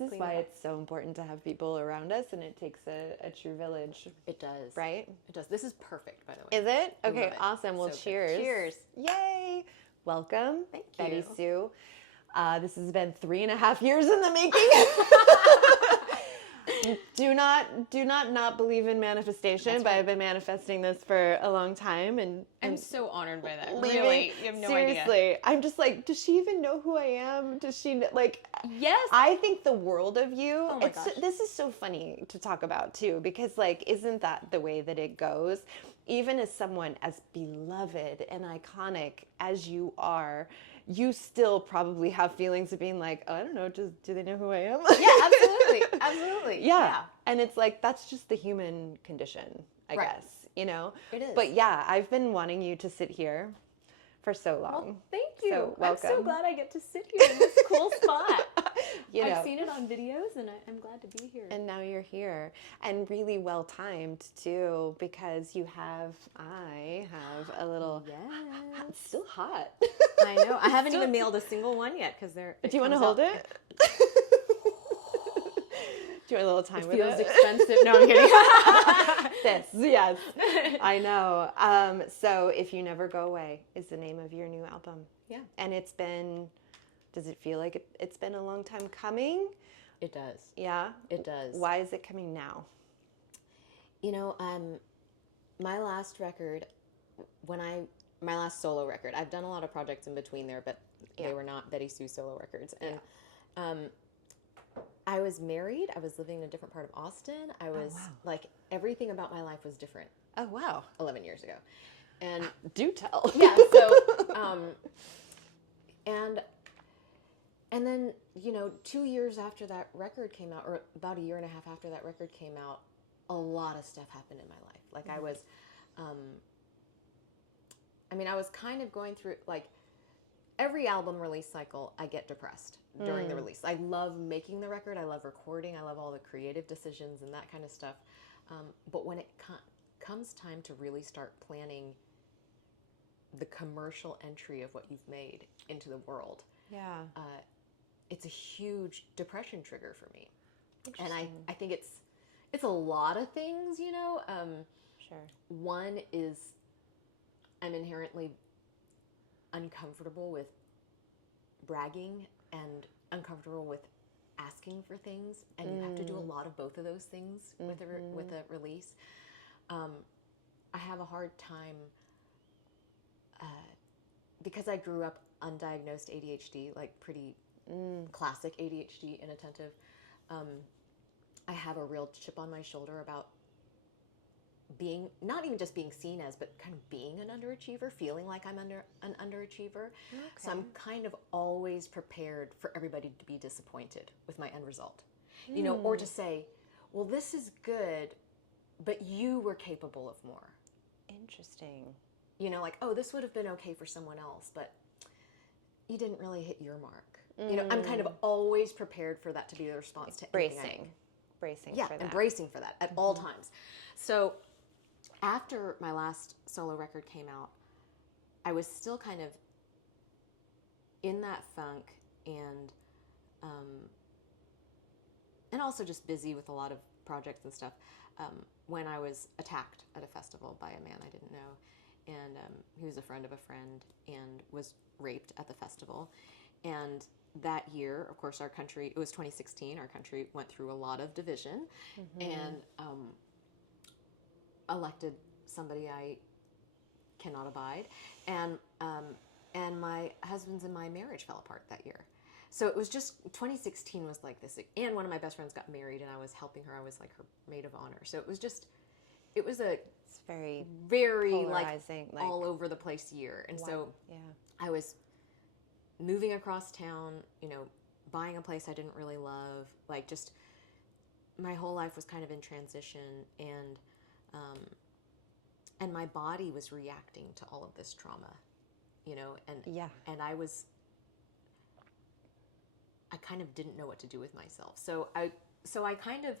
is why it's so important to have people around us, and it takes a true village. It does. Right? It does. This is perfect, by the way. Is it? I Okay, love it. awesome. Well, So good. cheers. Cheers. Yay. Welcome. Thank you. BettySoo. This has been 3.5 years in the making. Do not believe in manifestation, That's but right. I've been manifesting this for a long time, and I'm so honored by that. leaving- Really, you have no seriously, idea. I'm just like, does she even know who I am? Does she like? Yes. I think the world of you. Oh my gosh. This is so funny to talk about too, because like, isn't that the way that it goes? Even as someone as beloved and iconic as you are, you still probably have feelings of being like, oh, I don't know, do they know who I am? Yeah, absolutely. Absolutely. Yeah. And it's like, that's just the human condition, I Right. guess, you know? It is. But yeah, I've been wanting you to sit here for so long. Well, thank you. So I'm so welcome. glad I get to sit here in this cool spot. You know, I've seen it on videos, and I'm glad to be here. and now you're here, and really well timed too, because I have a little, Yes. it's still hot. I know. I haven't even mailed a single one yet because they're. Do you want to hold it? Do you want a little time It with feels it? expensive. No, I'm kidding. This, yes, I know. So If You Never Go Away is the name of your new album. Yeah. And it's been, does it feel like it's been a long time coming? It does. Yeah. It does. Why is it coming now? You know, my last record, my last solo record, I've done a lot of projects in between there, but Yeah. they were not BettySoo solo records. And I was married. I was living in a different part of Austin. I was wow. like, everything about my life was different Oh, wow. 11 years ago. And Do tell. yeah, so, and then, you know, 2 years after that record came out, or about a year and a half after that record came out, a lot of stuff happened in my life. Like I was, I was kind of going through, like, every album release cycle, I get depressed during the release. I love making the record. I love recording. I love all the creative decisions and that kind of stuff. But when it comes time to really start planning the commercial entry of what you've made into the world, Yeah. it's a huge depression trigger for me. And I think it's a lot of things, you know. Sure. One is I'm inherently uncomfortable with bragging and uncomfortable with asking for things, and you have to do a lot of both of those things with a release. I have a hard time because I grew up undiagnosed ADHD, like pretty classic ADHD, inattentive. I have a real chip on my shoulder about being, not even just being seen as, but kind of being an underachiever, feeling like I'm an underachiever. Okay. So I'm kind of always prepared for everybody to be disappointed with my end result. You know, or to say, well, this is good, but you were capable of more. Interesting. You know, like, oh, this would have been okay for someone else, but you didn't really hit your mark. You know, I'm kind of always prepared for that to be the response to anything. Bracing Yeah, for that. and bracing for that at all times. So after my last solo record came out, I was still kind of in that funk and also just busy with a lot of projects and stuff when I was attacked at a festival by a man I didn't know. And he was a friend of a friend and was raped at the festival. And that year, of course, our country, it was 2016, our country went through a lot of division and elected somebody I cannot abide. And my husband's and my marriage fell apart that year. So it was just, 2016 was like this. And one of my best friends got married and I was helping her. I was like her maid of honor. So it was just, it was a It's very like polarizing, like all over the place year. And so yeah. I was moving across town, you know, buying a place I didn't really love, like just my whole life was kind of in transition, and my body was reacting to all of this trauma, you know, and I kind of didn't know what to do with myself. So I kind of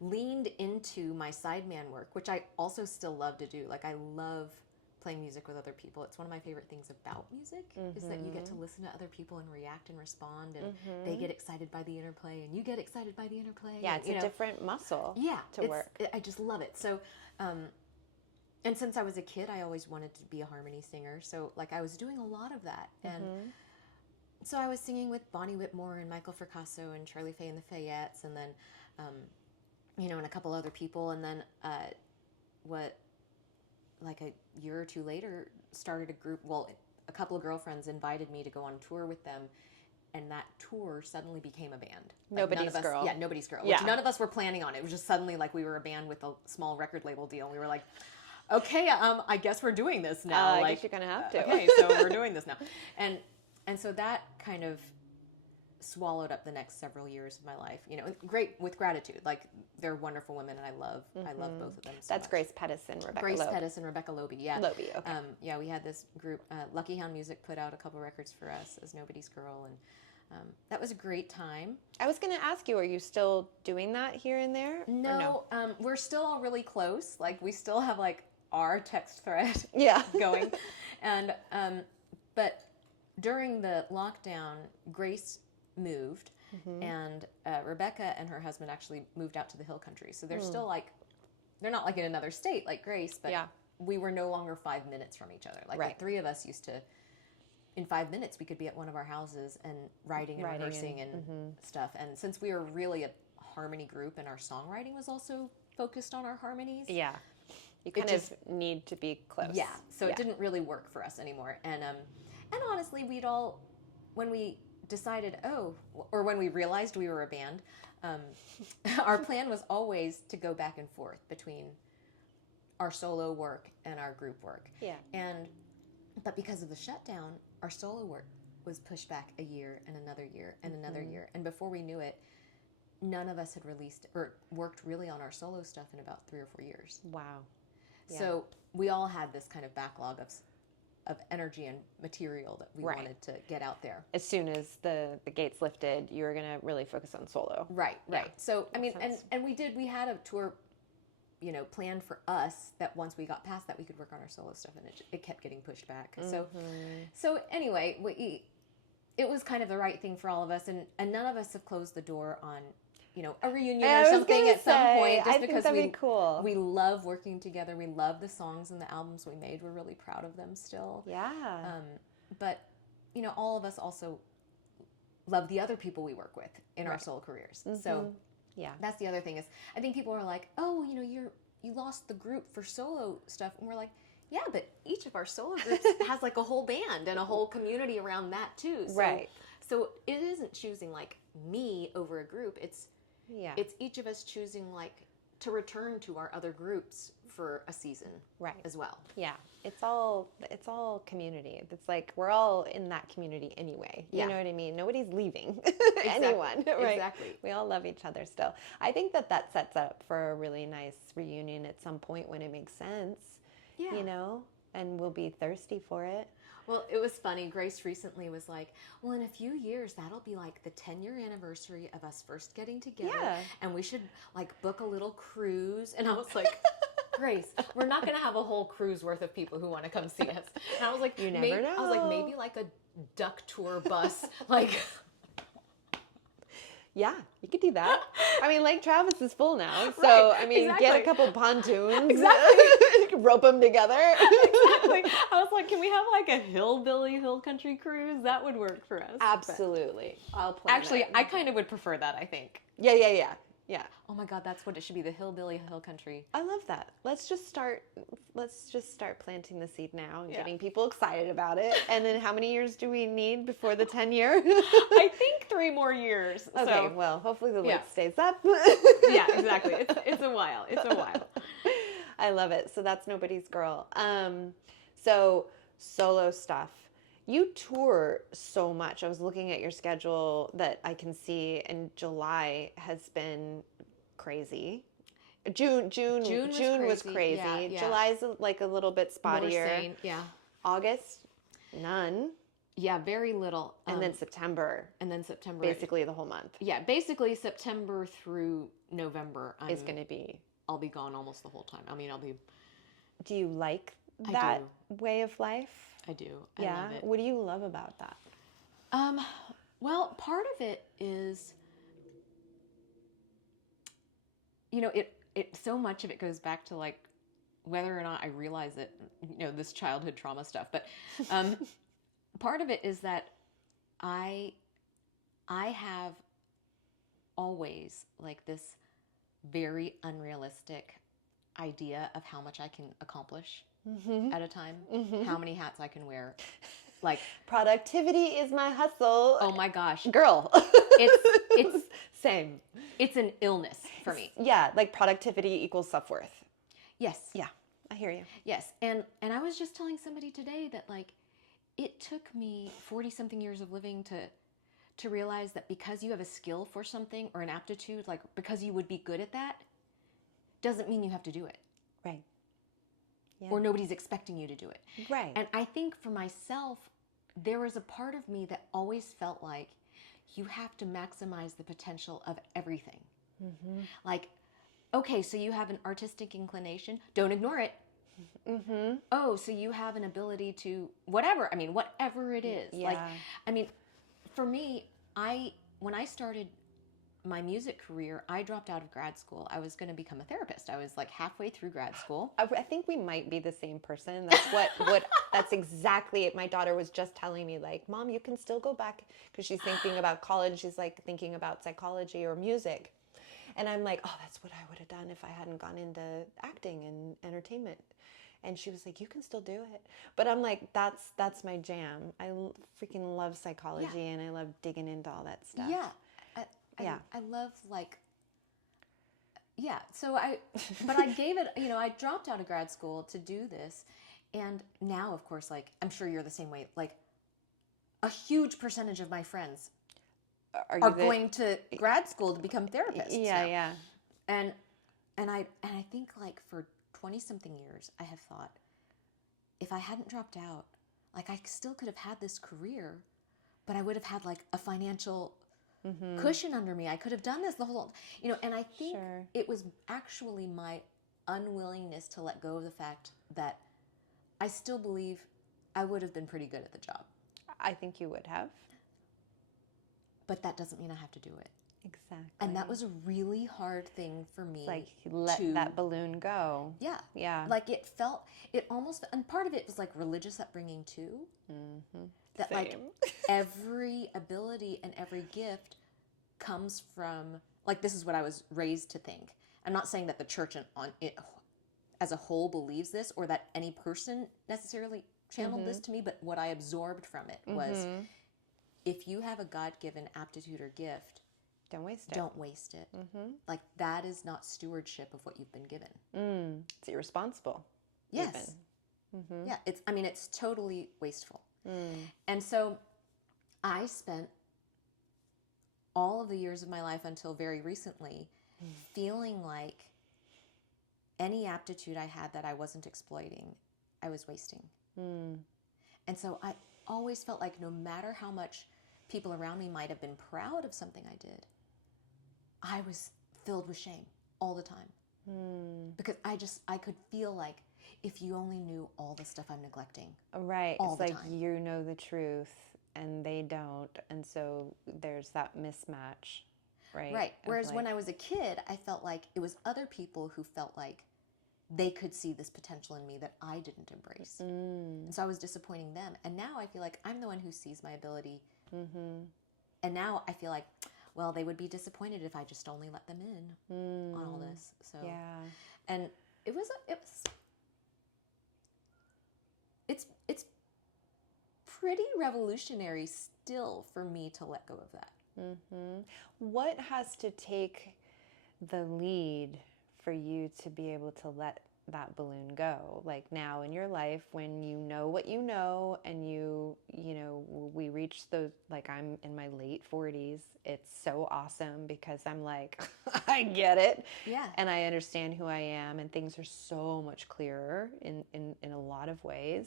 leaned into my sideman work, which I also still love to do. Like I love playing music with other people. It's one of my favorite things about music is that you get to listen to other people and react and respond, and they get excited by the interplay, and you get excited by the interplay. Yeah, and, it's a different muscle to work. I just love it. So, and since I was a kid, I always wanted to be a harmony singer. So, like, I was doing a lot of that. And so I was singing with Bonnie Whitmore and Michael Fracasso and Charlie Faye and the Fayettes, and then, you know, and a couple other people. And then like a year or two later, started a group. Well, a couple of girlfriends invited me to go on tour with them, and that tour suddenly became a band. Like Nobody's Girl. Yeah, Nobody's Girl. Which none of us were planning on. It was just suddenly like we were a band with a small record label deal, and we were like, okay, I guess we're doing this now. I guess you're gonna have to. Okay, so we're doing this now, and so that kind of swallowed up the next several years of my life. You know, great with gratitude. Like, they're wonderful women, and I love both of them. So That's much. Grace Pettis and Rebecca Grace Loeb. Pettis and Rebecca Loeb. Yeah, Loeb, okay. Yeah, we had this group. Lucky Hound Music put out a couple records for us as Nobody's Girl, and that was a great time. I was going to ask you, are you still doing that here and there? No, we're still all really close. Like, we still have like our text thread going, and but during the lockdown, Grace moved, and Rebecca and her husband actually moved out to the Hill Country. So they're still like, they're not like in another state like Grace, but we were no longer 5 minutes from each other. Like the three of us used to, in 5 minutes, we could be at one of our houses and writing and rehearsing and stuff. And since we were really a harmony group, and our songwriting was also focused on our harmonies. Yeah. You kind of need to be close. Yeah. So it didn't really work for us anymore. And honestly, when we decided, or when we realized we were a band, our plan was always to go back and forth between our solo work and our group work. Yeah. But because of the shutdown, our solo work was pushed back a year and another year and another year. And before we knew it, none of us had released or worked really on our solo stuff in about 3 or 4 years. Wow. Yeah. So we all had this kind of backlog of energy and material that we wanted to get out there. As soon as the gates lifted, you were going to really focus on solo. Right. So, I mean, and we had a tour, you know, planned for us that once we got past that, we could work on our solo stuff, and it kept getting pushed back. So anyway, it was kind of the right thing for all of us, and none of us have closed the door on, you know, a reunion or something at some point, just because we love working together. We love the songs and the albums we made. We're really proud of them still. Yeah. But, you know, all of us also love the other people we work with in our solo careers. So that's the other thing is, I think people are like, oh, you know, you lost the group for solo stuff. And we're like, yeah, but each of our solo groups has like a whole band and a whole community around that too. So, so it isn't choosing like me over a group. It's each of us choosing like to return to our other groups for a season as well. Yeah. It's all community. It's like we're all in that community anyway. You know what I mean? Nobody's leaving anyone, right? Exactly. We all love each other still. I think that sets up for a really nice reunion at some point when it makes sense. Yeah. You know, and we'll be thirsty for it. Well, it was funny. Grace recently was like, well, in a few years, that'll be like the 10-year anniversary of us first getting together. Yeah. And we should like book a little cruise. And I was like, Grace, we're not going to have a whole cruise worth of people who want to come see us. And I was like, you never know. I was like, maybe like a duck tour bus. Like, yeah, you could do that. I mean, Lake Travis is full now. So, I mean, get a couple pontoons. Rope them together. I was like, can we have like a hillbilly hill country cruise? That would work for us. Absolutely. I'll plan Actually, I kind of would prefer that, I think. Yeah. Oh my God, that's what it should be, the hillbilly hill country. I love that. Let's just start planting the seed now and getting people excited about it. And then how many years do we need before the 10-year? I think 3 more years. Okay, so, well, hopefully the lake stays up. Yeah, exactly. It's a while. I love it. So that's Nobody's Girl. So solo stuff. You tour so much. I was looking at your schedule that I can see, and July has been crazy. June was crazy. Yeah. July's like a little bit spottier. More sane, yeah. August, none. Yeah, very little. And then September. Basically the whole month. Yeah, basically September through November. Is going to be. I'll be gone almost the whole time. I mean, Do you like that way of life? I do. I Yeah. love it. What do you love about that? Well, part of it is, it so much of it goes back to like whether or not I realize it, this childhood trauma stuff. But part of it is that I have always like this very unrealistic idea of how much I can accomplish at a time, how many hats I can wear. Like, productivity is my hustle. Oh my gosh. Girl. It's same. It's an illness for me. Yeah, like productivity equals self-worth. Yes. Yeah, I hear you. Yes. And I was just telling somebody today that like it took me 40 something years of living to realize that because you have a skill for something or an aptitude, like because you would be good at that, doesn't mean you have to do it. Right. Yeah. Or nobody's expecting you to do it. Right. And I think for myself, there was a part of me that always felt like you have to maximize the potential of everything. Like, okay, so you have an artistic inclination, don't ignore it. Oh, so you have an ability to whatever. I mean, whatever it is. Yeah. Like, I mean, for me, when I started my music career, I dropped out of grad school. I was going to become a therapist. I was like halfway through grad school. I think we might be the same person. That's that's exactly it. My daughter was just telling me like, Mom, you can still go back because she's thinking about college. She's like thinking about psychology or music. And I'm like, oh, that's what I would have done if I hadn't gone into acting and entertainment. And she was like, you can still do it. But I'm like, that's my jam. I freaking love psychology and I love digging into all that stuff. Yeah. I love like, so but I gave it, I dropped out of grad school to do this. And now, of course, like, I'm sure you're the same way. Like, a huge percentage of my friends are going to grad school to become therapists. Yeah, now. yeah. And I think like for 20 something years, I have thought, if I hadn't dropped out, like I still could have had this career, but I would have had like a financial cushion under me. I could have done this the whole, and I think it was actually my unwillingness to let go of the fact that I still believe I would have been pretty good at the job. I think you would have. But that doesn't mean I have to do it. Exactly. And that was a really hard thing for me. Like, let that balloon go. Yeah. Yeah. Like it almost, and part of it was like religious upbringing too. That Same. like every ability and every gift comes from, like, this is what I was raised to think. I'm not saying that the church on it as a whole believes this or that any person necessarily channeled this to me, but what I absorbed from it was if you have a God-given aptitude or gift, don't waste it. Don't waste it. Like, that is not stewardship of what you've been given. It's irresponsible. Yes. Yeah, it's totally wasteful. And so I spent all of the years of my life until very recently feeling like any aptitude I had that I wasn't exploiting, I was wasting. And so I always felt like no matter how much people around me might have been proud of something I did, I was filled with shame all the time. Because I could feel like if you only knew all the stuff I'm neglecting. Right. All it's the like time. You know the truth and they don't. And so there's that mismatch, right? Right. Whereas when I was a kid, I felt like it was other people who felt like they could see this potential in me that I didn't embrace. And so I was disappointing them. And now I feel like I'm the one who sees my ability. And now I feel like, well, they would be disappointed if I just only let them in on all this. So yeah. And it's pretty revolutionary still for me to let go of that. What has to take the lead for you to be able to let that balloon go? Like now in your life when you know what you know and we reach those, like I'm in my late 40s. It's so awesome because I'm like, I get it. Yeah. And I understand who I am and things are so much clearer in a lot of ways.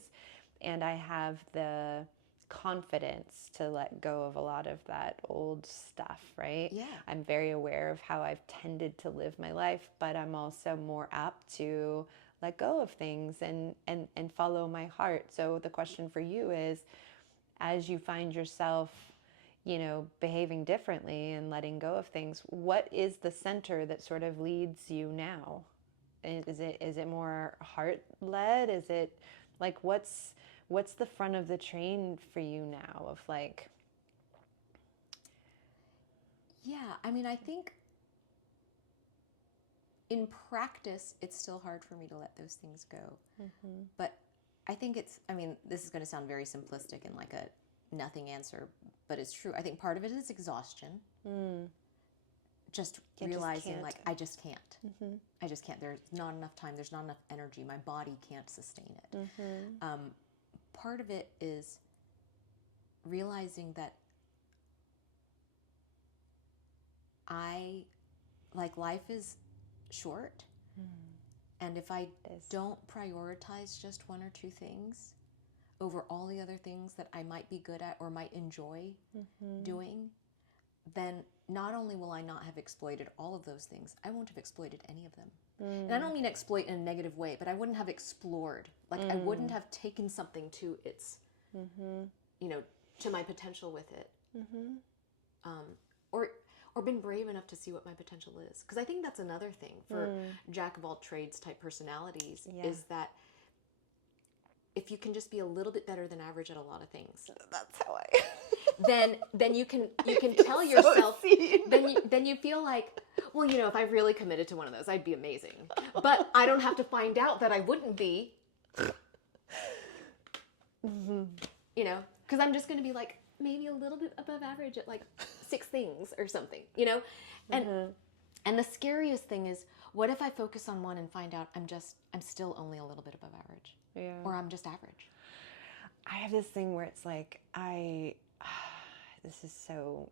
And I have the confidence to let go of a lot of that old stuff, right? Yeah. I'm very aware of how I've tended to live my life, but I'm also more apt to let go of things and follow my heart. So the question for you is, as you find yourself, behaving differently and letting go of things, what is the center that sort of leads you now? Is it more heart led? Is it like, what's the front of the train for you now of like? Yeah, I mean, I think in practice, it's still hard for me to let those things go. Mm-hmm. But I think this is going to sound very simplistic and like a nothing answer, but it's true. I think part of it is exhaustion. Just realizing like, I just can't. Mm-hmm. I just can't. There's not enough time. There's not enough energy. My body can't sustain it. Mm-hmm. Part of it is realizing that life is short. And if I don't prioritize just one or two things over all the other things that I might be good at or might enjoy doing, then not only will I not have exploited all of those things, I won't have exploited any of them. And I don't mean exploit in a negative way, but I wouldn't have explored. Like I wouldn't have taken something to its, to my potential with it. Or been brave enough to see what my potential is. Because I think that's another thing for jack of all trades type personalities is that if you can just be a little bit better than average at a lot of things, that's how I. then you can tell yourself. Then you feel like, well, if I really committed to one of those, I'd be amazing. But I don't have to find out that I wouldn't be. Because I'm just going to be like maybe a little bit above average at like 6 things or something, and the scariest thing is, what if I focus on one and find out I'm still only a little bit above average, or I'm just average. I have this thing where it's like, this is so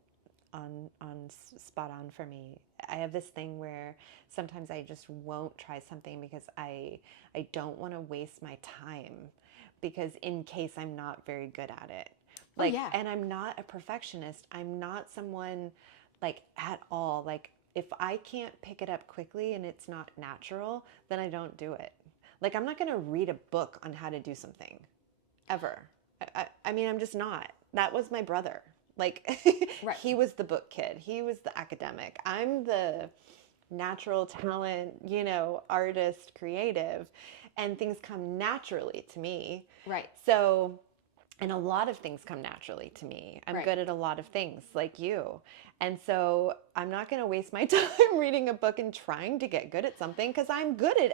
on spot on for me. I have this thing where sometimes I just won't try something because I don't want to waste my time, because in case I'm not very good at it. Like, and I'm not a perfectionist. I'm not someone like at all. Like if I can't pick it up quickly and it's not natural, then I don't do it. Like I'm not going to read a book on how to do something ever. I mean, I'm just not. That was my brother. Like he was the book kid. He was the academic. I'm the natural talent, artist, creative, and things come naturally to me. Right. So, and a lot of things come naturally to me. I'm good at a lot of things like you. And so I'm not going to waste my time reading a book and trying to get good at something, because I'm good at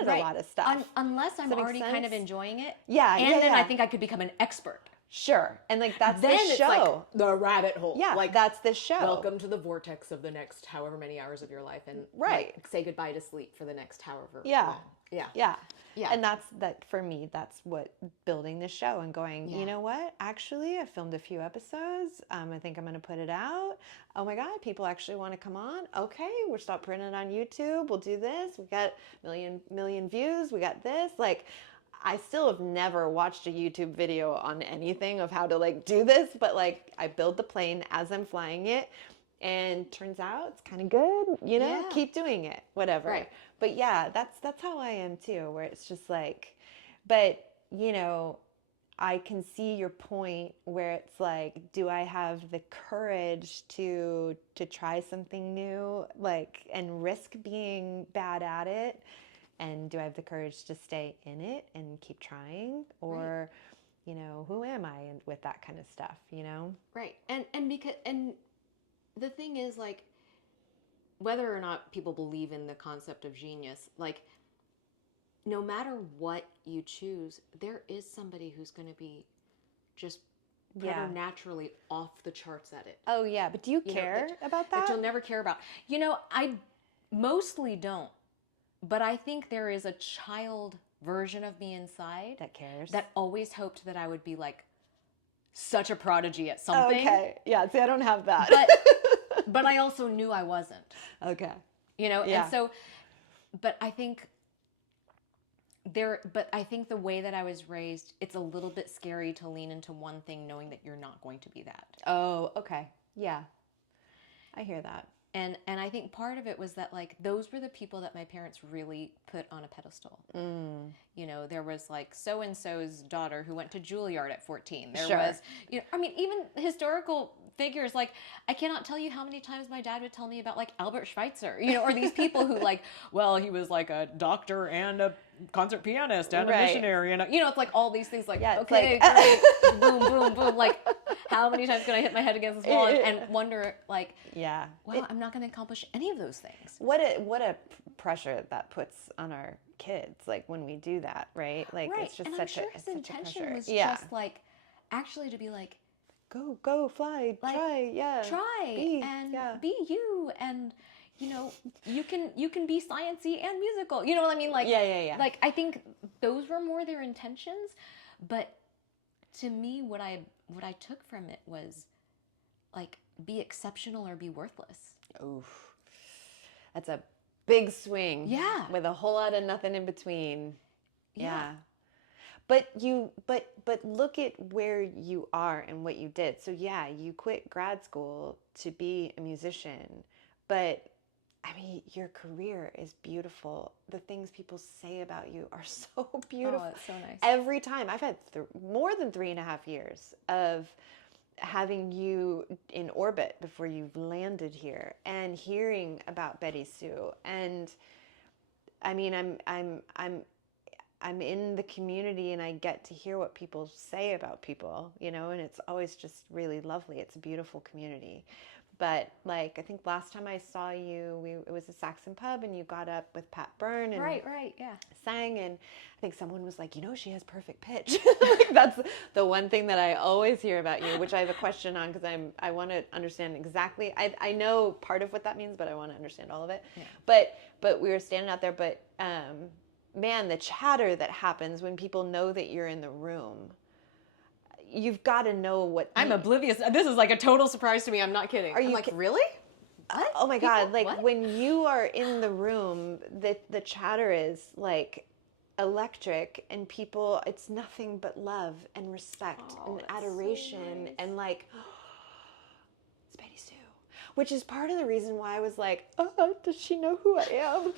a lot of stuff. Unless I'm already kind of enjoying it. Yeah. And then I think I could become an expert. Sure. And like that's the show. It's like the rabbit hole. Yeah, like that's the show. Welcome to the vortex of the next however many hours of your life, and say goodbye to sleep for the next however long. Yeah. And that's for me, that's what building the show and going, you know what? Actually, I filmed a few episodes. I think I'm going to put it out. Oh my God, people actually want to come on. Okay, we'll stop putting it on YouTube. We'll do this. We got million views. We got this. Like, I still have never watched a YouTube video on anything of how to like do this, but like I build the plane as I'm flying it, and turns out it's kind of good, keep doing it, whatever. Right. But yeah, that's how I am too, where it's just like, but I can see your point where it's like, do I have the courage to try something new, like, and risk being bad at it? And do I have the courage to stay in it and keep trying? Or, who am I with that kind of stuff, Right. And the thing is, like, whether or not people believe in the concept of genius, like, no matter what you choose, there is somebody who's going to be just preternaturally off the charts at it. Oh, yeah. But do you care about that? That you'll never care about. I mostly don't. But I think there is a child version of me inside that cares, that always hoped that I would be like such a prodigy at something. Okay. Yeah. See, I don't have that. But I also knew I wasn't. Okay. And so, but I think the way that I was raised, it's a little bit scary to lean into one thing knowing that you're not going to be that. Oh, okay. Yeah. I hear that. And I think part of it was that like those were the people that my parents really put on a pedestal. You know, there was like so and so's daughter who went to Juilliard at 14. There was, you know, I mean, even historical figures. Like I cannot tell you how many times my dad would tell me about like Albert Schweitzer, you know, or these people who like, well, he was like a doctor and a concert pianist and a missionary, and you know, it's like all these things. Like, okay, great, boom, boom, boom. Like, how many times can I hit my head against this wall and wonder, like, wow, I'm not going to accomplish any of those things. What a pressure that puts on our kids, like when we do that, right? Like it's just and such I'm sure a his intention pressure. was just like actually to be like, go fly, like, try, be you, and you know, you can be sciencey and musical. You know what I mean? Like Like I think those were more their intentions, but to me, what I took from it was like be exceptional or be worthless. Oof, that's a big swing. Yeah, with a whole lot of nothing in between. Yeah. But look at where you are and what you did. So yeah, you quit grad school to be a musician, but I mean, your career is beautiful. The things people say about you are so beautiful. Oh, it's so nice. Every time. I've had more than 3.5 years of having you in orbit before you've landed here, and hearing about BettySoo. And I mean, I'm in the community and I get to hear what people say about people, you know, and it's always just really lovely. It's a beautiful community. But like, I think last time I saw you, it was a Saxon pub, and you got up with Pat Byrne and sang, and I think someone was like, you know, she has perfect pitch. Like, that's the one thing that I always hear about you, which I have a question on, because I want to understand exactly. I know part of what that means, but I want to understand all of it. Yeah. But we were standing out there, but man, the chatter that happens when people know that you're in the room. You've got to know what... I'm oblivious. This is like a total surprise to me. I'm not kidding. I'm like, really? What? Oh my God. Like, what? When you are in the room, the chatter is like electric, and people, it's nothing but love and respect and adoration. So nice. And like, it's BettySoo. Which is part of the reason why I was like, oh, does she know who I am?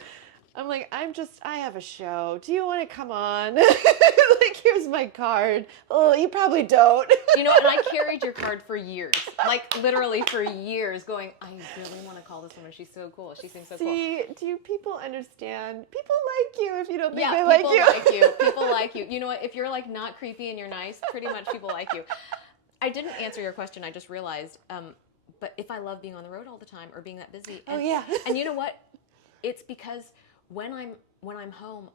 I'm like, I have a show. Do you want to come on? Like, here's my card. Oh, you probably don't. You know, and I carried your card for years. Like, literally for years, going, I really want to call this woman. She's so cool. She sings so cool. See, do people understand? People like you if you don't think they like you. Yeah, people like you. People like you. You know what? If you're, like, not creepy and you're nice, pretty much people like you. I didn't answer your question. I just realized. But if I love being on the road all the time or being that busy. And, and you know what? It's because... When I'm home,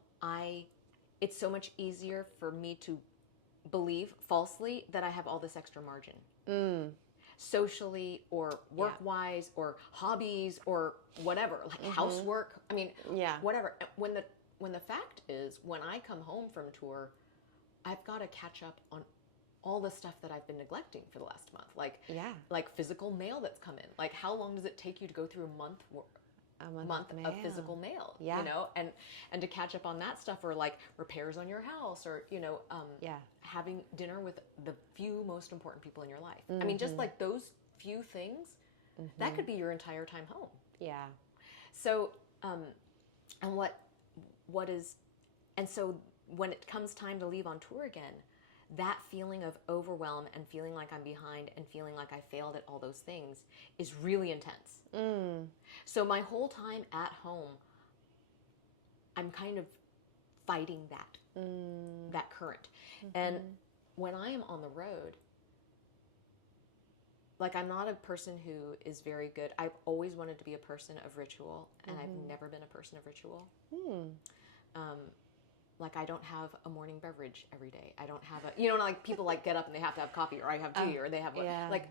it's so much easier for me to believe falsely that I have all this extra margin, socially or work-wise or hobbies or whatever, like housework. I mean, whatever. When the fact is, when I come home from tour, I've got to catch up on all the stuff that I've been neglecting for the last month, like physical mail that's come in. Like, how long does it take you to go through a month of physical mail, you know, and to catch up on that stuff, or like repairs on your house, or, you know, having dinner with the few most important people in your life. I mean, just like those few things, that could be your entire time home. Yeah. So, and so when it comes time to leave on tour again, that feeling of overwhelm and feeling like I'm behind and feeling like I failed at all those things is really intense. So my whole time at home, I'm kind of fighting that current. And when I am on the road, like, I'm not a person who is very good. I've always wanted to be a person of ritual, and I've never been a person of ritual. Like, I don't have a morning beverage every day. I don't have you know, like, people, like, get up and they have to have coffee, or I have tea, or they have, like,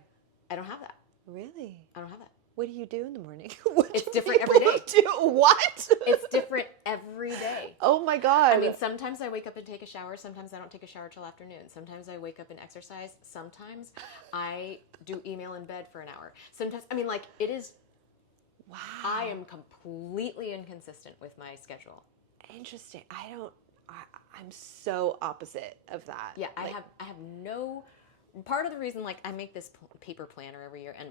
I don't have that. Really? I don't have that. What do you do in the morning? It's different every day. What? It's different every day. Oh my God. I mean, sometimes I wake up and take a shower. Sometimes I don't take a shower till afternoon. Sometimes I wake up and exercise. Sometimes I do email in bed for an hour. Sometimes, I mean, like, it is, wow. I am completely inconsistent with my schedule. Interesting. I'm so opposite of that. Yeah, like, I have no, part of the reason, like, I make this paper planner every year, and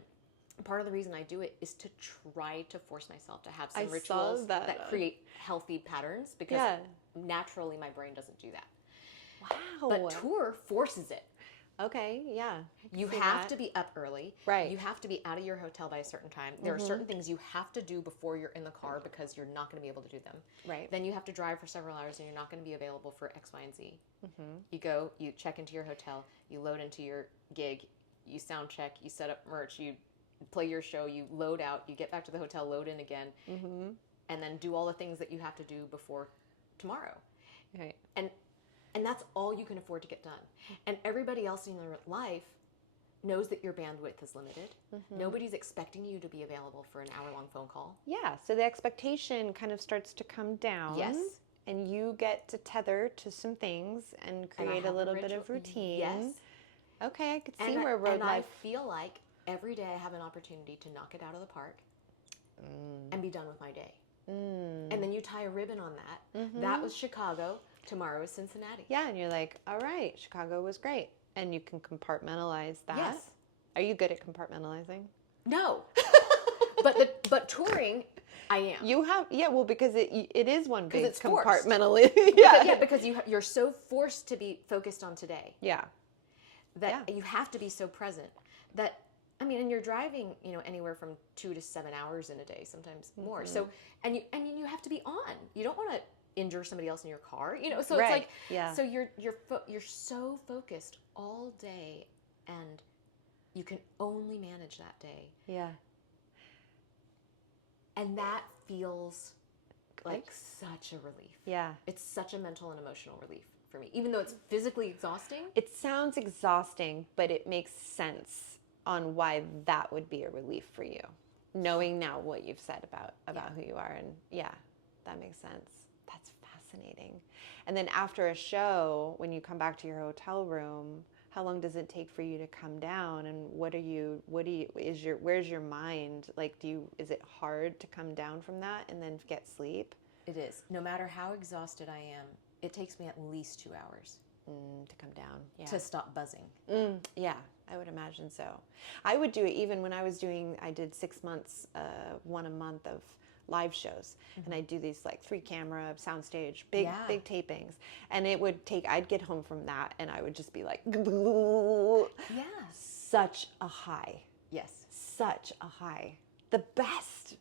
part of the reason I do it is to try to force myself to have some I saw rituals that. that create healthy patterns, because naturally my brain doesn't do that. Wow. But tour forces it. Okay, yeah. You have to be up early. Right. You have to be out of your hotel by a certain time. There are certain things you have to do before you're in the car because you're not going to be able to do them. Right. Then you have to drive for several hours and you're not going to be available for X, Y, and Z. You go, you check into your hotel, you load into your gig, you sound check, you set up merch, you play your show, you load out, you get back to the hotel, load in again, and then do all the things that you have to do before tomorrow. Right. And that's all you can afford to get done. And everybody else in your life knows that your bandwidth is limited. Nobody's expecting you to be available for an hour-long phone call. Yeah, so the expectation kind of starts to come down. Yes. And you get to tether to some things and create a little bit of routine. Yes. Okay, I could see where road and life... I feel like every day I have an opportunity to knock it out of the park and be done with my day. And then you tie a ribbon on that. That was Chicago. Tomorrow is Cincinnati. Yeah, and you're like, all right, Chicago was great. And you can compartmentalize that. Yes. Are you good at compartmentalizing? No. but touring, I am. You have, because it is one big it's forced. compartmentally. Because you're so forced to be focused on today. Yeah. That you have to be so present that, I mean, and you're driving, anywhere from 2 to 7 hours in a day, sometimes more. So, and you have to be on. You don't want to injure somebody else in your car, so it's like, so you're so focused all day, and you can only manage that day. Yeah. And that feels like such a relief. Yeah. It's such a mental and emotional relief for me, even though it's physically exhausting. It sounds exhausting, but it makes sense on why that would be a relief for you, knowing now what you've said about who you are. And that makes sense. That's fascinating. And then after a show, when you come back to your hotel room, how long does it take for you to come down? And where's your mind? Like, is it hard to come down from that and then get sleep? It is. No matter how exhausted I am, it takes me at least 2 hours to come down. to stop buzzing. Yeah, I would imagine so. I would do it even when I did 6 months, one a month of live shows, and I'd do these like 3-camera soundstage, big tapings, and I'd get home from that and I would just be like, such a high. Yes. Such a high. The best.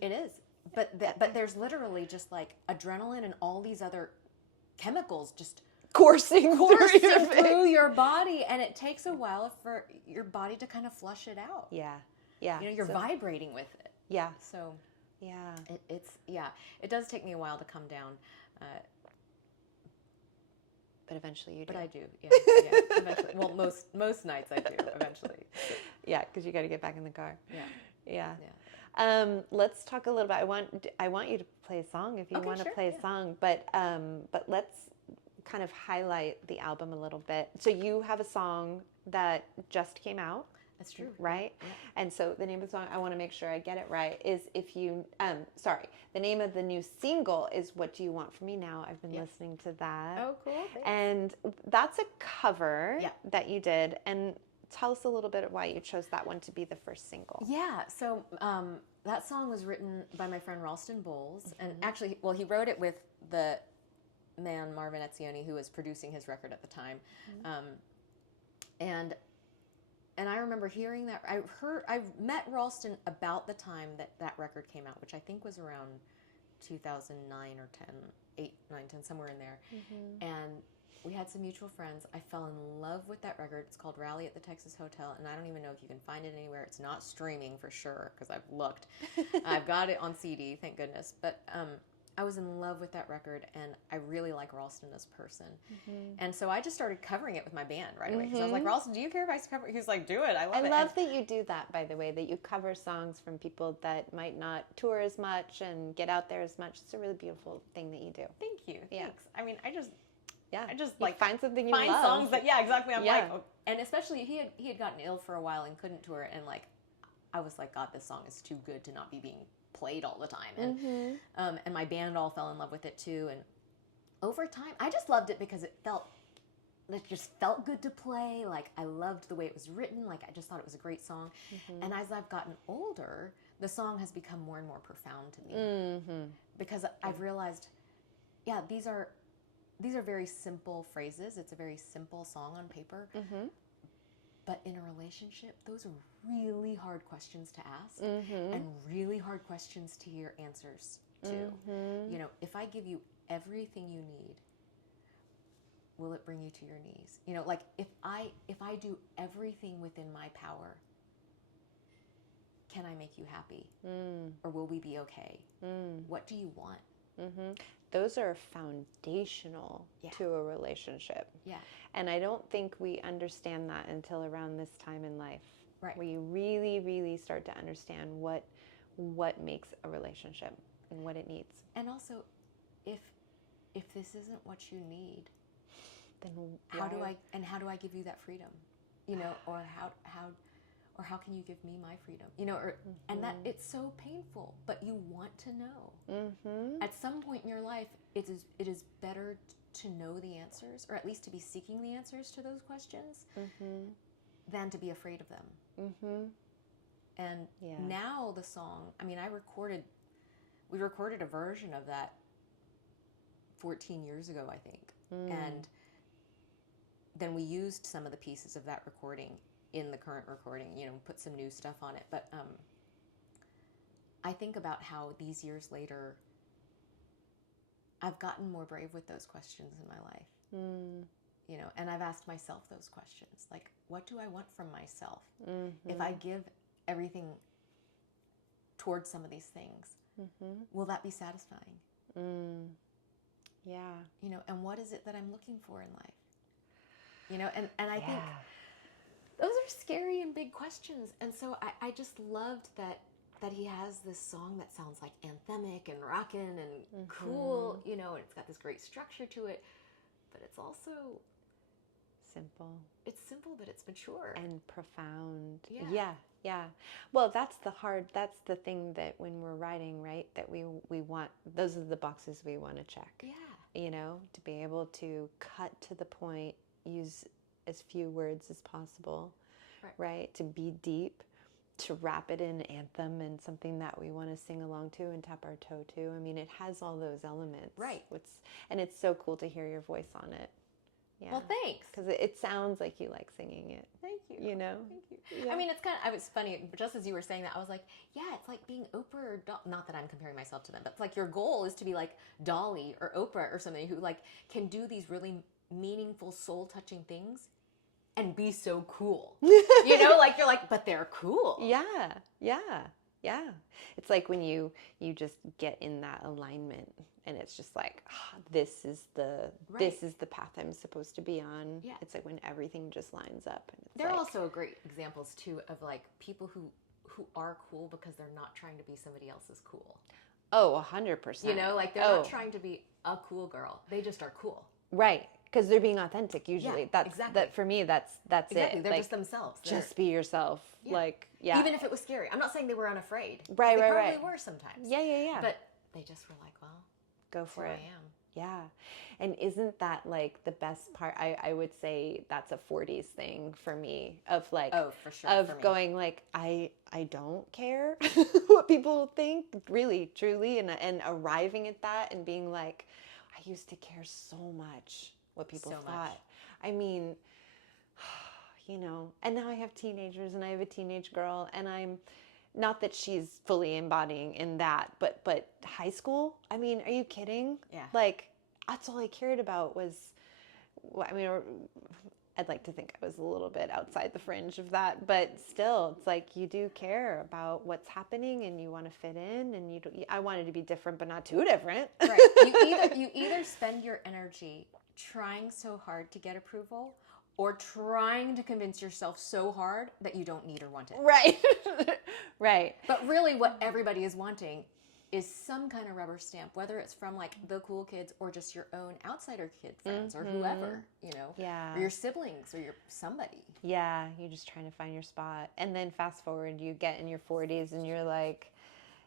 It is. But there's literally just like adrenaline and all these other chemicals just coursing through your body, and it takes a while for your body to kind of flush it out. Yeah. Yeah. You're vibrating with it. Yeah. So yeah. It does take me a while to come down. But eventually you do. But I do, yeah. Eventually. Well, most nights I do, eventually. Yeah, because you got to get back in the car. Yeah. Yeah. Let's talk a little bit. I want you to play a song if you want to play a song, but let's kind of highlight the album a little bit. So you have a song that just came out. That's true. Right? Yeah. And so the name of the song, I want to make sure I get it right, is the name of the new single is What Do You Want From Me Now? I've been listening to that. Oh, cool. Thanks. And that's a cover that you did. And tell us a little bit why you chose that one to be the first single. Yeah. So that song was written by my friend Ralston Bowles. And actually, he wrote it with the man Marvin Etzioni, who was producing his record at the time. And I remember hearing that. I met Ralston about the time that record came out, which I think was around 2009 or 8, 9, 10, somewhere in there. And we had some mutual friends. I fell in love with that record. It's called Rally at the Texas Hotel, and I don't even know if you can find it anywhere. It's not streaming for sure, because I've looked. I've got it on CD, thank goodness. But I was in love with that record, and I really like Ralston as a person. And so I just started covering it with my band right away. Because I was like, Ralston, do you care if I cover it? He was like, do it. I love that you do that, by the way, that you cover songs from people that might not tour as much and get out there as much. It's a really beautiful thing that you do. Thank you. Yeah. Thanks. I mean, I just like find something you find love. songs that exactly. I'm like, and especially he had gotten ill for a while and couldn't tour, and like I was like, God, this song is too good to not be being played all the time. And my band all fell in love with it too. And over time, I just loved it because it felt that just felt good to play. Like, I loved the way it was written. Like, I just thought it was a great song. And as I've gotten older, the song has become more and more profound to me. Because I've realized, yeah, these are very simple phrases. It's a very simple song on paper. But in a relationship, those are really hard questions to ask and really hard questions to hear answers to. You know, if I give you everything you need, will it bring you to your knees? You know, like, if I do everything within my power, can I make you happy? Or will we be okay? What do you want? Those are foundational to a relationship. Yeah. And I don't think we understand that until around this time in life. Right. Where you really, really start to understand what makes a relationship and what it needs. And also, if this isn't what you need, then how do I give you that freedom? You know, or how can you give me my freedom? You know, or and that it's so painful, but you want to know. At some point in your life, it is better to know the answers, or at least to be seeking the answers to those questions, than to be afraid of them. And now the song, I mean, we recorded a version of that 14 years ago, I think. And then we used some of the pieces of that recording in the current recording, you know, put some new stuff on it. But I think about how these years later, I've gotten more brave with those questions in my life. You know, and I've asked myself those questions. Like, what do I want from myself? If I give everything towards some of these things, will that be satisfying? Yeah. You know, and what is it that I'm looking for in life? You know, and I think those are scary and big questions. And so I just loved that he has this song that sounds like anthemic and rockin' and cool, you know, and it's got this great structure to it, but it's also simple. It's simple, but it's mature. And profound. Yeah. Yeah. Well, that's the thing that when we're writing, right, that we want, those are the boxes we want to check. Yeah. You know, to be able to cut to the point, use as few words as possible, right? To be deep, to wrap it in anthem and something that we want to sing along to and tap our toe to. I mean, it has all those elements. Right. And it's so cool to hear your voice on it. Yeah. Well, thanks. Because it sounds like you like singing it. Thank you. You know? Thank you. Yeah. I mean, it's funny, just as you were saying that, I was like, yeah, it's like being Oprah or not that I'm comparing myself to them, but it's like your goal is to be like Dolly or Oprah or somebody who like can do these really meaningful, soul-touching things and be so cool. You know, like you're like, but they're cool. Yeah. It's like when you just get in that alignment and it's just like, this is the path I'm supposed to be on. Yeah. It's like when everything just lines up. And There are like, also great examples too of like people who are cool because they're not trying to be somebody else's cool. Oh, 100%. You know, like they're not trying to be a cool girl. They just are cool. Right. Because they're being authentic usually. Yeah, that's exactly. that for me. That's Exactly. it. They're like, just themselves. Just be yourself. Yeah. Like, yeah. Even if it was scary. I'm not saying they were unafraid. Right. They probably were sometimes. Yeah. But they just were like, well, go for it. I am. Yeah. And isn't that like the best part? I would say that's a 40s thing for me of like, oh, for sure. of for me. going like, I don't care what people think, really, truly. And arriving at that and being like, I used to care so much what people So thought. much. I mean, you know, and now I have teenagers and I have a teenage girl and I'm, not that she's fully embodying in that, but high school, I mean, are you kidding? Yeah. Like, that's all I cared about was, I mean, I'd like to think I was a little bit outside the fringe of that, but still, it's like you do care about what's happening and you want to fit in and I wanted to be different, but not too different. Right. You either spend your energy trying so hard to get approval or trying to convince yourself so hard that you don't need or want it. Right. Right. But really what everybody is wanting is some kind of rubber stamp, whether it's from like the cool kids or just your own outsider kid friends or whoever, you know, Yeah. or your siblings or your somebody. Yeah. You're just trying to find your spot. And then fast forward, you get in your 40s and you're like,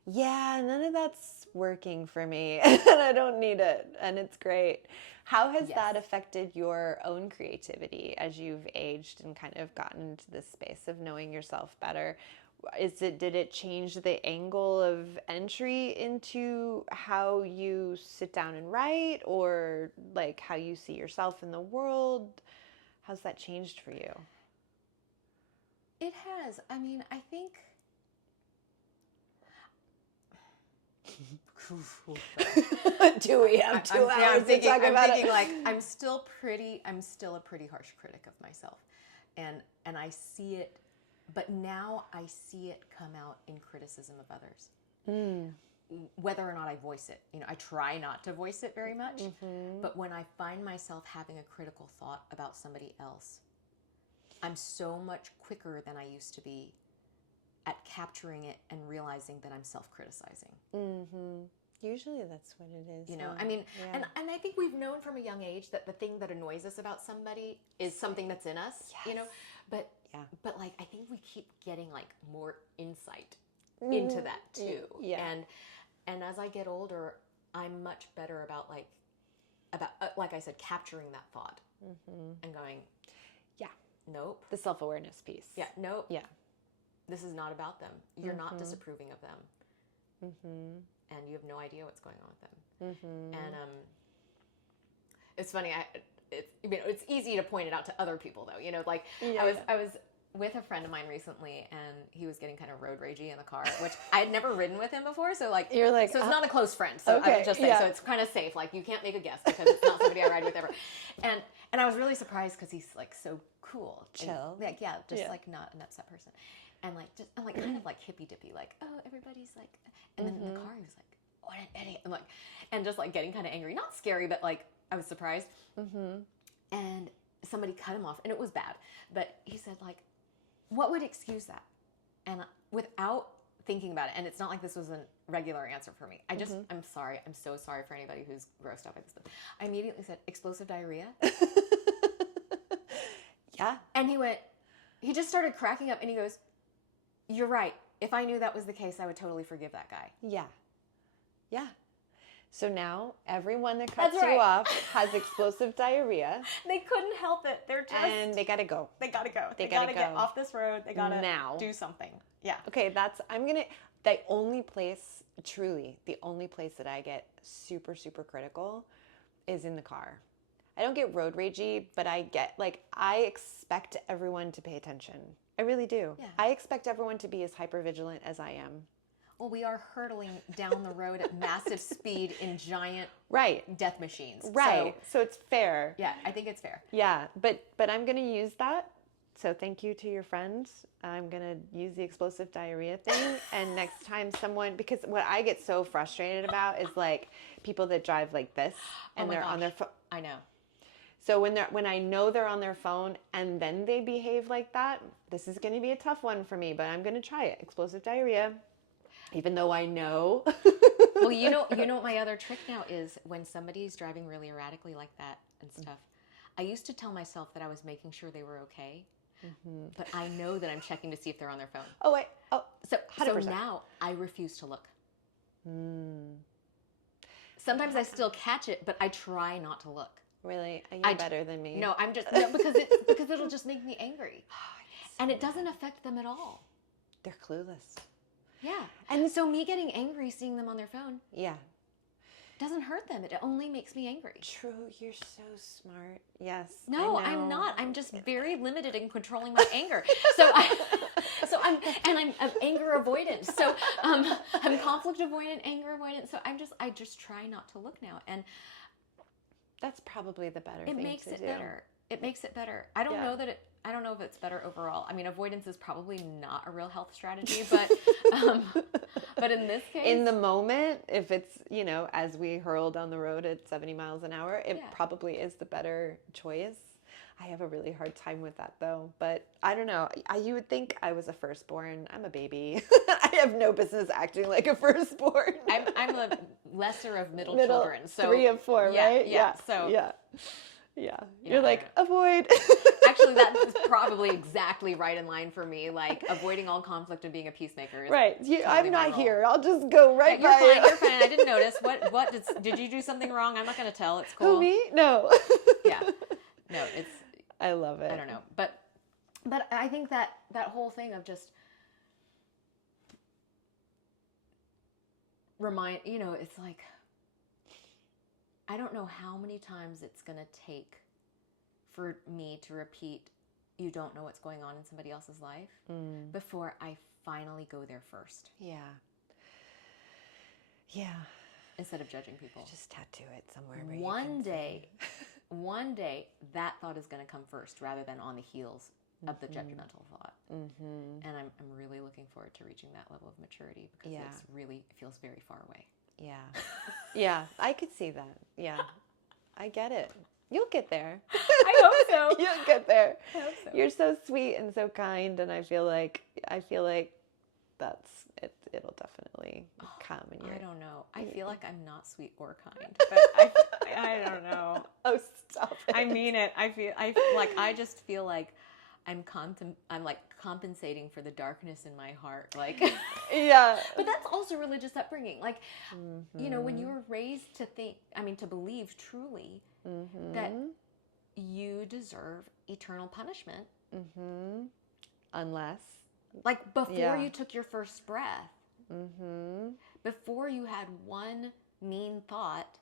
Yeah, none of that's working for me and I don't need it. And it's great. How has that affected your own creativity as you've aged and kind of gotten into this space of knowing yourself better? Did it change the angle of entry into how you sit down and write, or like how you see yourself in the world? How's that changed for you? It has. I mean, I think Do we have 2 hours to talk about it? Like I'm still a pretty harsh critic of myself, and I see it, but now I see it come out in criticism of others, whether or not I voice it. I try not to voice it very much, but when I find myself having a critical thought about somebody else, I'm so much quicker than I used to be at capturing it and realizing that I'm self-criticizing. Usually that's what it is. I mean, and I think we've known from a young age that the thing that annoys us about somebody is something that's in us, but like, I think we keep getting like more insight into that too. And as I get older, I'm much better about like I said, capturing that thought and going, nope. The self-awareness piece. Nope. Yeah. This is not about them. You're not disapproving of them. And you have no idea what's going on with them. And it's funny. It's easy to point it out to other people, though. I was with a friend of mine recently, and he was getting kind of road ragey in the car, which I had never ridden with him before. So so it's not a close friend. So I would just say, so it's kind of safe. Like, you can't make a guess because it's not somebody I ride with ever. And I was really surprised because he's like so cool, chill, and, like not an upset person. And like kind of like hippy dippy, like, oh, everybody's like, and then in the car he was like, what an idiot, and just like getting kind of angry, not scary, but like I was surprised. And somebody cut him off, and it was bad. But he said, like, what would excuse that? And without thinking about it, and it's not like this was a regular answer for me. I'm sorry. I'm so sorry for anybody who's grossed out by this stuff. I immediately said, explosive diarrhea. Yeah. And he just started cracking up, and he goes, you're right. If I knew that was the case, I would totally forgive that guy. Yeah. Yeah. So now everyone that cuts you off has explosive diarrhea. They couldn't help it. And they gotta go. They gotta go. They gotta get off this road. They gotta do something. Yeah. Okay, the only place that I get super, super critical is in the car. I don't get road ragey, but I expect everyone to pay attention. I really do. Yeah. I expect everyone to be as hypervigilant as I am. Well, we are hurtling down the road at massive speed in giant death machines. Right. So it's fair. Yeah, I think it's fair. Yeah, but I'm going to use that. So thank you to your friend. I'm going to use the explosive diarrhea thing. And next time because what I get so frustrated about is like people that drive like this and they're on their phone. I know. So when I know they're on their phone and then they behave like that, this is going to be a tough one for me, but I'm going to try it. Explosive diarrhea, even though I know. Well, you know what my other trick now is when somebody's driving really erratically like that and stuff. I used to tell myself that I was making sure they were okay, but I know that I'm checking to see if they're on their phone. Oh, wait. Oh, so now I refuse to look. Sometimes I still catch it, but I try not to look. Really? You're better than me. No, I'm just because it'll just make me angry, and it doesn't affect them at all. They're clueless. Yeah, and so me getting angry seeing them on their phone, doesn't hurt them. It only makes me angry. True, you're so smart. Yes. No, I'm not. I'm just very limited in controlling my anger. I'm anger avoidant. So I'm conflict avoidant, anger avoidant. So I just try not to look now, and that's probably the better thing to do. It makes it better. I don't know if it's better overall. I mean, avoidance is probably not a real health strategy, but in this case, in the moment, if it's, as we hurl down the road at 70 miles an hour, it probably is the better choice. I have a really hard time with that though, but I don't know. You would think I was a firstborn. I'm a baby. I have no business acting like a firstborn. I'm a lesser of middle children. So 3 of 4, right? Yeah. So yeah. You're like, avoid. actually, that's probably exactly right in line for me. Like avoiding all conflict and being a peacemaker. Is Right. totally I'm my not role. here. I'll just go right You're by fine. you. You're fine. I didn't notice. What did you do something wrong? I'm not going to tell. It's cool. Who, me? No. Yeah. No, it's. I love it. I don't know, but I think that whole thing of just it's like, I don't know how many times it's going to take for me to repeat, you don't know what's going on in somebody else's life before I finally go there first. Yeah. Yeah. Instead of judging people. Just tattoo it somewhere. Where One day, that thought is going to come first rather than on the heels of the judgmental thought. Mm-hmm. And I'm really looking forward to reaching that level of maturity because it feels very far away. Yeah. Yeah, I could see that. Yeah. I get it. You'll get there. I hope so. You'll get there. I hope so. You're so sweet and so kind, and I feel like that's it. It'll definitely come. And I don't know. I feel like I'm not sweet or kind, but I don't know. Oh, stop it! I mean it. I just feel like I'm like compensating for the darkness in my heart. Like, yeah. But that's also religious upbringing. Like, when you were raised to believe truly that you deserve eternal punishment. Mm-hmm. Unless. Like, before you took your first breath. Mm-hmm. Before you had one mean thought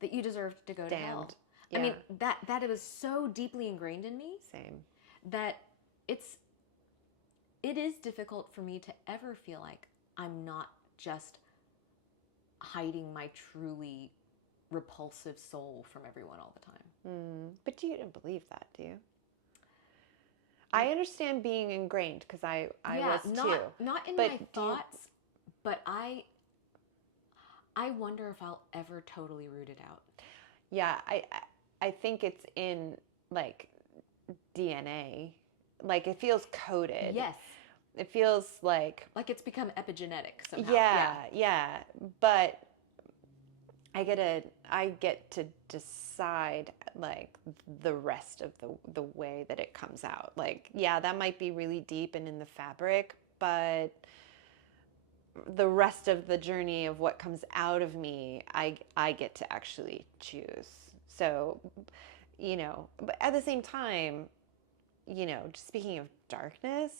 that you deserved to go to hell. Yeah. I mean, that it was so deeply ingrained in me. Same. That it is difficult for me to ever feel like I'm not just hiding my truly repulsive soul from everyone all the time. But you don't believe that, do you? I understand being ingrained because I was too. Not in my thoughts, but I wonder if I'll ever totally root it out. Yeah, I think it's in like DNA. Like it feels coded. Yes. It feels like it's become epigenetic somehow. Yeah. But I get to decide like the rest of the way that it comes out. Like, yeah, that might be really deep and in the fabric, but the rest of the journey of what comes out of me, I get to actually choose. So, but at the same time, just speaking of darkness,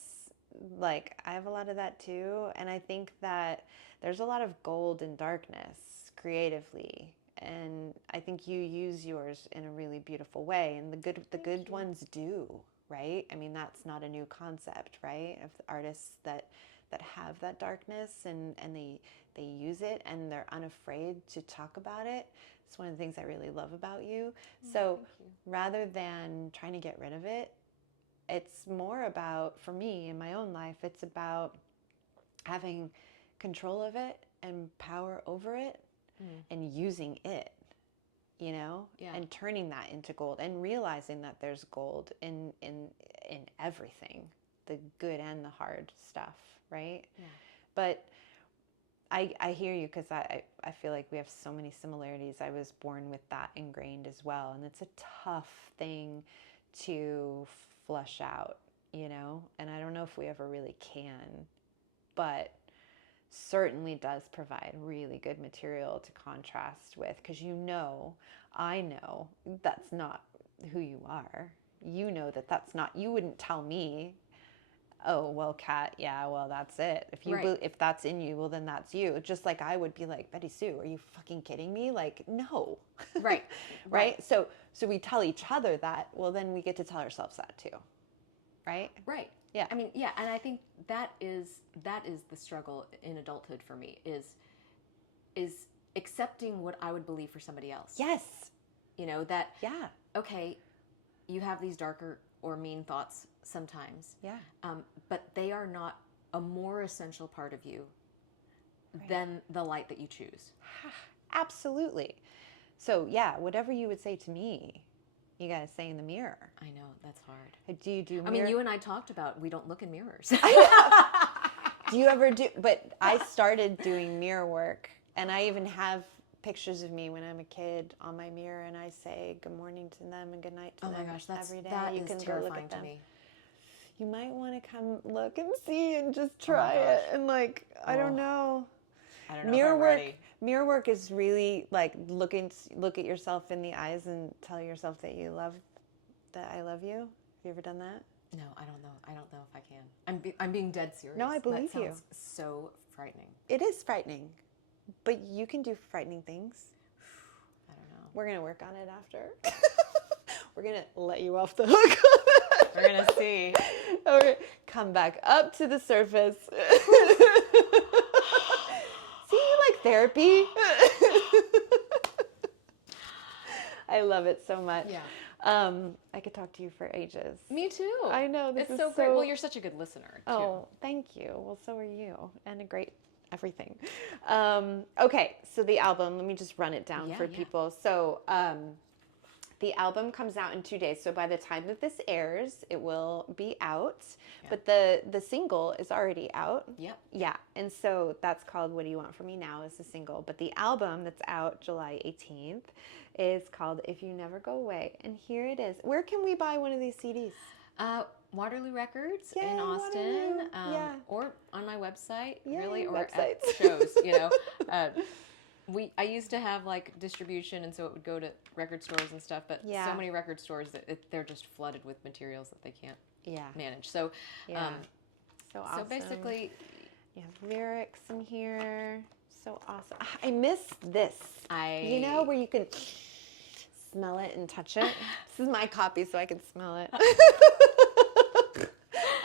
like I have a lot of that too. And I think that there's a lot of gold in darkness creatively. And I think you use yours in a really beautiful way. And the good ones do, right? I mean, that's not a new concept, right? Of the artists that have that darkness and they use it and they're unafraid to talk about it. It's one of the things I really love about you. So rather than trying to get rid of it, it's more about, for me in my own life, it's about having control of it and power over it and using it, and turning that into gold and realizing that there's gold in everything, the good and the hard stuff, right? Yeah. But I hear you because I feel like we have so many similarities. I was born with that ingrained as well. And it's a tough thing to flush out, and I don't know if we ever really can, but certainly does provide really good material to contrast with because I know that's not who you are. That's not, you wouldn't tell me, oh, well, Kat, yeah, well, that's it. If that's in you, well, then that's you. Just like I would be like, BettySoo, are you fucking kidding me? Like, no. Right. Right? So we tell each other that, well, then we get to tell ourselves that too. Right? Right. Yeah. I mean, yeah, and I think that is the struggle in adulthood for me is accepting what I would believe for somebody else. Yes. That, yeah. Okay, you have these darker or mean thoughts sometimes. Yeah. But they are not a more essential part of you than the light that you choose. Absolutely. So, yeah, whatever you would say to me, you got to say in the mirror. I know, that's hard. Do you do mirror? I mean, you and I talked about we don't look in mirrors. Do you ever do? But I started doing mirror work, and I even have pictures of me when I'm a kid on my mirror, and I say good morning to them and good night to them every day. That you is can go terrifying look at to them. me. You might want to come look and see and just try it. And like, I don't know. I don't know if I'm ready. Mirror work is really like look at yourself in the eyes and tell yourself that I love you. Have you ever done that? No, I don't know. I don't know if I can. I'm being dead serious. No, I believe you. That sounds so frightening. It is frightening, but you can do frightening things. I don't know. We're gonna work on it after. We're gonna let you off the hook. We're gonna see. Okay, come back up to the surface. See, you like therapy? I love it so much. Yeah. I could talk to you for ages. Me too. I know. This is so great. Well, you're such a good listener, too. Oh, thank you. Well, so are you. And a great everything. Okay, so the album, let me just run it down for people. So the album comes out in 2 days. So by the time that this airs, it will be out. Yeah. But the single is already out. Yep. Yeah. And so that's called What Do You Want From Me Now is the single. But the album that's out July 18th is called If You Never Go Away. And here it is. Where can we buy one of these CDs? Waterloo Records Yay, in Austin. Yeah. Or on my website, Yay, really, or websites. at shows, you know. I used to have like distribution, and so it would go to record stores and stuff, but so many record stores that they're just flooded with materials that they can't manage. So, so awesome. So basically, you have lyrics in here. So awesome. I miss this. You know, where you can smell it and touch it. This is my copy, so I can smell it.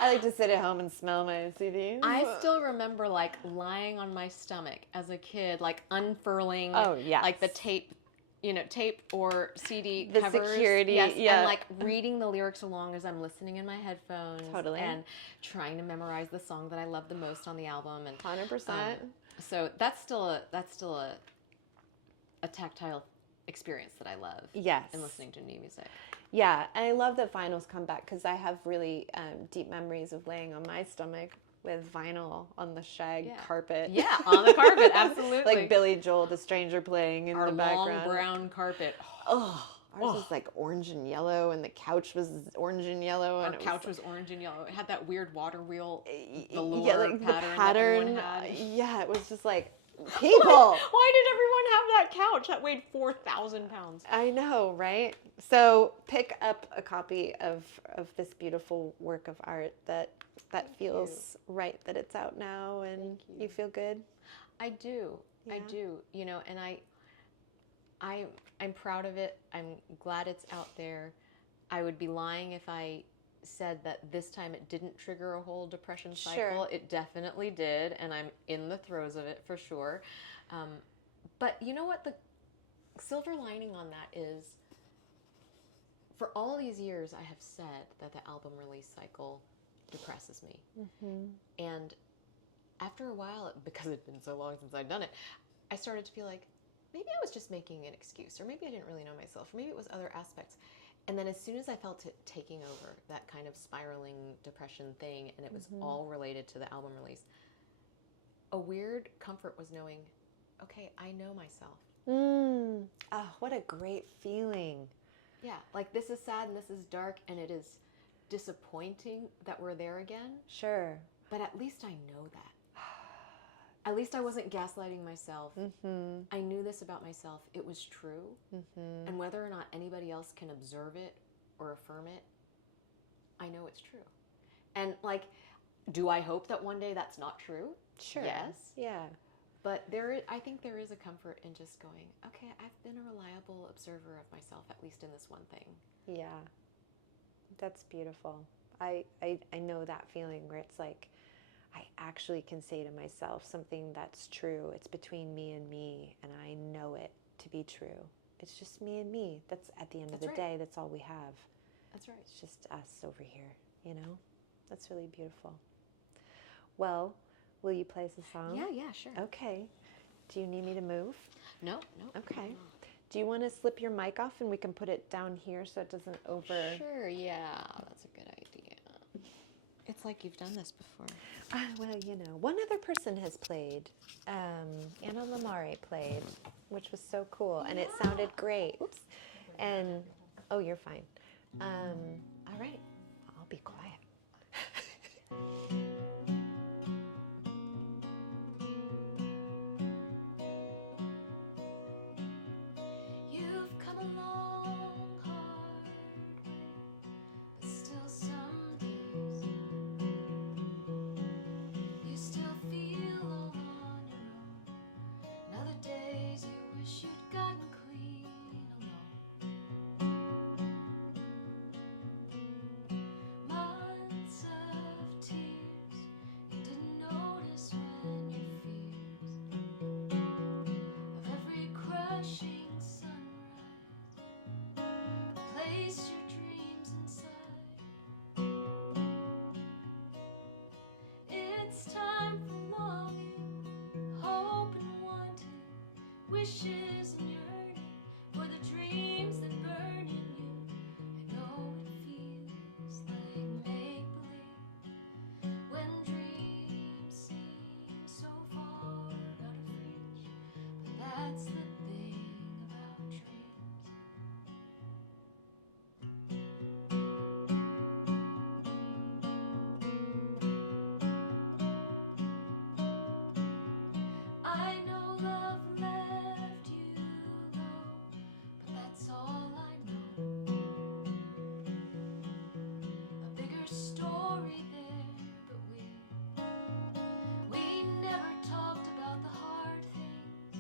I like to sit at home and smell my CDs. I still remember like lying on my stomach as a kid, like unfurling like the tape or CD the covers. Security, and like reading the lyrics along as I'm listening in my headphones. Totally. And trying to memorize the song that I love the most on the album. And 100%. So that's still a tactile experience that I love. Yes. In listening to new music. Yeah, and I love that vinyls come back because I have really deep memories of laying on my stomach with vinyl on the shag carpet. Yeah, on the carpet, absolutely. Like Billy Joel, the stranger playing in the background. Our long brown carpet. Oh, ours was like orange and yellow, and the couch was orange and yellow. Our and couch was orange and yellow. It had that weird water wheel velour like pattern. The pattern. Yeah, it was just like, people. Why did everyone have that couch that weighed 4,000 pounds? I know, right? So pick up a copy of this beautiful work of art that feels right that it's out now, and you feel good. I do. Yeah. I do. You know, and I'm proud of it. I'm glad it's out there. I would be lying if I said that this time it didn't trigger a whole depression cycle. Sure. It definitely did, and I'm in the throes of it for sure. But you know what? The silver lining on that is, for all these years I have said that the album release cycle depresses me. Mm-hmm. And after a while, because it had been so long since I'd done it, I started to feel like maybe I was just making an excuse, or maybe I didn't really know myself, or maybe it was other aspects. And then as soon as I felt it taking over, that kind of spiraling depression thing, and it was all related to the album release, a weird comfort was knowing, okay, I know myself. Oh, what a great feeling. Yeah, like this is sad and this is dark, and it is disappointing that we're there again. Sure. But at least I know that. At least I wasn't gaslighting myself. Mm-hmm. I knew this about myself. It was true. Mm-hmm. And whether or not anybody else can observe it or affirm it, I know it's true. And like, do I hope that one day that's not true? Sure. Yes. Yeah. But I think there is a comfort in just going, okay, I've been a reliable observer of myself, at least in this one thing. Yeah. That's beautiful. I know that feeling where it's like, I actually can say to myself something that's true. It's between me, and I know it to be true. It's just me and me. That's at the end of the day, that's all we have. That's right. It's just us over here, you know? That's really beautiful. Well, will you play us a song? Yeah, sure. Okay. Do you need me to move? No. Okay. Do you want to slip your mic off and we can put it down here so it doesn't over... Sure, yeah. That's a good idea. It's like you've done this before. Well, you know, one other person has played, Anna Amare played, which was so cool, and it sounded great. Oops. And oh, you're fine. All right, I'll be quiet. You've come a long, hard way, but still some days you still feel all on your own. And other days you wish you'd gotten clean alone. Months of tears you didn't notice when your fears of every crushing sunrise placed your dreams inside. It's time for longing, hope and wanting, wishes and yearning for the dreams that burn in you. I know it feels like make-believe when dreams seem so far out of reach, but that's the thing about dreams. I know love left you low, but that's all I know. A bigger story there, but we never talked about the hard things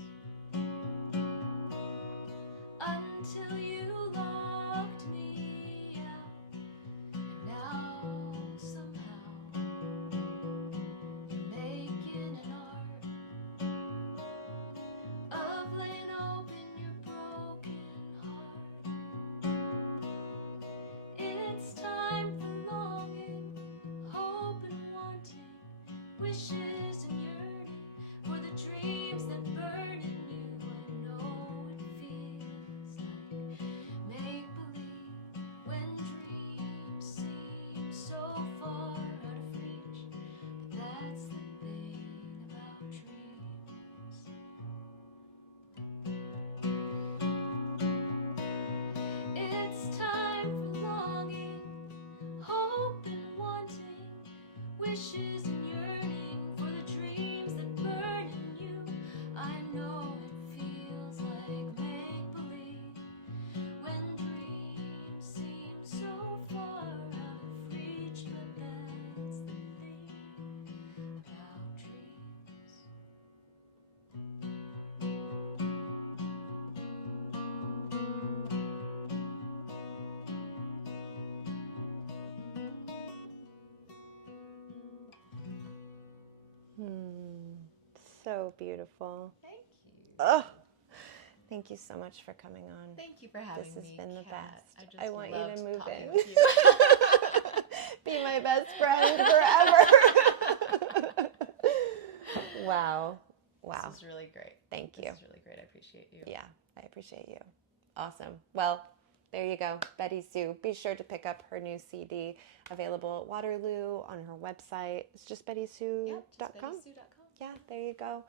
until you locked me out. And now somehow you're making an art of laying open your broken heart. It's time for longing, hope and wanting, wishes and yearning for the dreams that burn in you. I know it feels like make-believe when dreams seem so far out of reach, but that's the thing about dreams. It's time for longing, hope and wanting, wishes and yearning for the dreams that burn in you. I know it feels like make-believe when dreams seem so far out of reach, but that's the thing about dreams. So beautiful. Thank you. Oh, thank you so much for coming on. Thank you for having This has me, been the Kat. best. I I just want you to loved move talking in. with you. Be my best friend forever. Wow. Wow. This is really great. Thank you. This is really great. I appreciate you. Yeah, I appreciate you. Awesome. Well, there you go. BettySoo. Be sure to pick up her new CD, available at Waterloo, on her website. It's just BettySoo.com. Yep, just BettySoo.com. Yeah, there you go.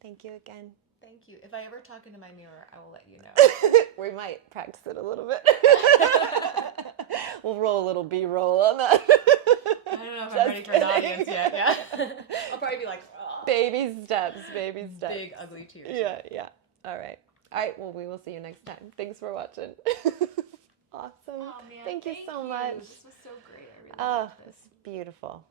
Thank you again. Thank you. If I ever talk into my mirror, I will let you know. We might practice it a little bit. We'll roll a little B-roll on that. I don't know if Just I'm ready for an kidding. audience yet. Yeah. I'll probably be like, oh. Baby steps, baby steps. Big ugly tears. Yeah. All right. Well, we will see you next time. Thanks for watching. Awesome. Oh, man. Thank you so much. This was so great. I really Oh, loved this. it's beautiful.